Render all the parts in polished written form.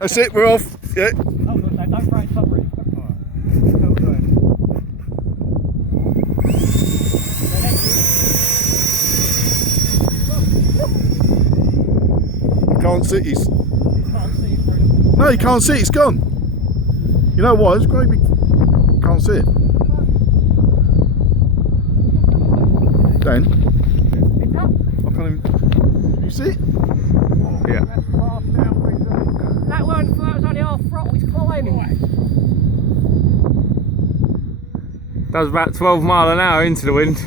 That's it, we're off. Yeah. Hold on, no, don't break top ring. You can't see it. Can't see it through. No, you can't see it, it's gone. You know why? It's great big. Can't see it. Dan? It's up. I can't even. Can you see it? Yeah. That was only half throttle, he's climbing. Does about 12 mile an hour into the wind.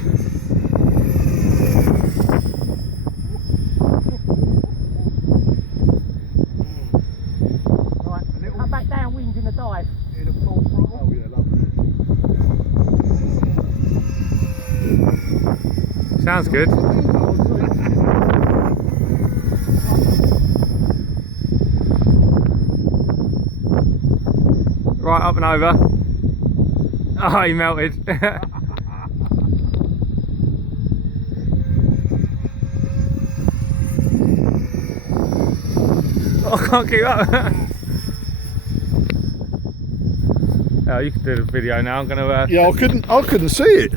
Right, come back downwind in the dive. In a full throttle. Oh yeah, lovely. Sounds good. Right up and over. Oh, he melted. I can't keep up. Oh, you can do the video now. I'm gonna. Yeah, I couldn't see it.